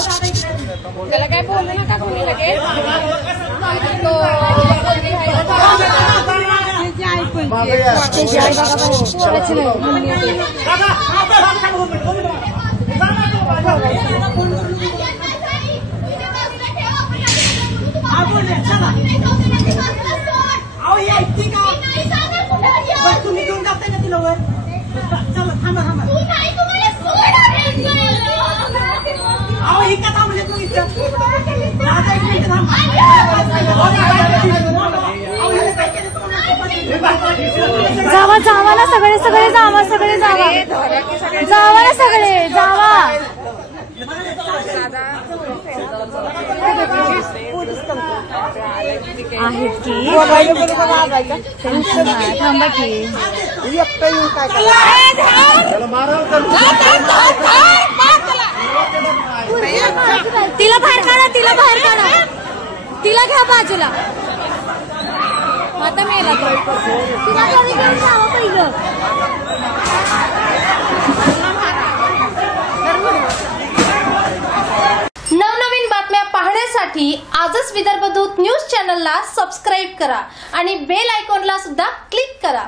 त्याला काय बोलू नका कोणी लगेच तुम्ही घेऊन जाता ना तिला वर चला थांबा थांबा अहो ही का थांबले तू इथं दादा एक मिनिट थांब जावा जावा ना सगळे सगळे जावा सगळे जावा जावा ना सगळे जावा आहेत की थांबा की तिला बाहेर काढा तिला बाहेर काढा तिला घ्या बाजूला आता मेला तिला घरी घेऊन जावं पहिलं नवनवीन बातम्या पाहण्यासाठी आजच विदर्भ दूत न्यूज चॅनलला सबस्क्राईब करा आणि बेल आयकॉनला सुद्धा क्लिक करा।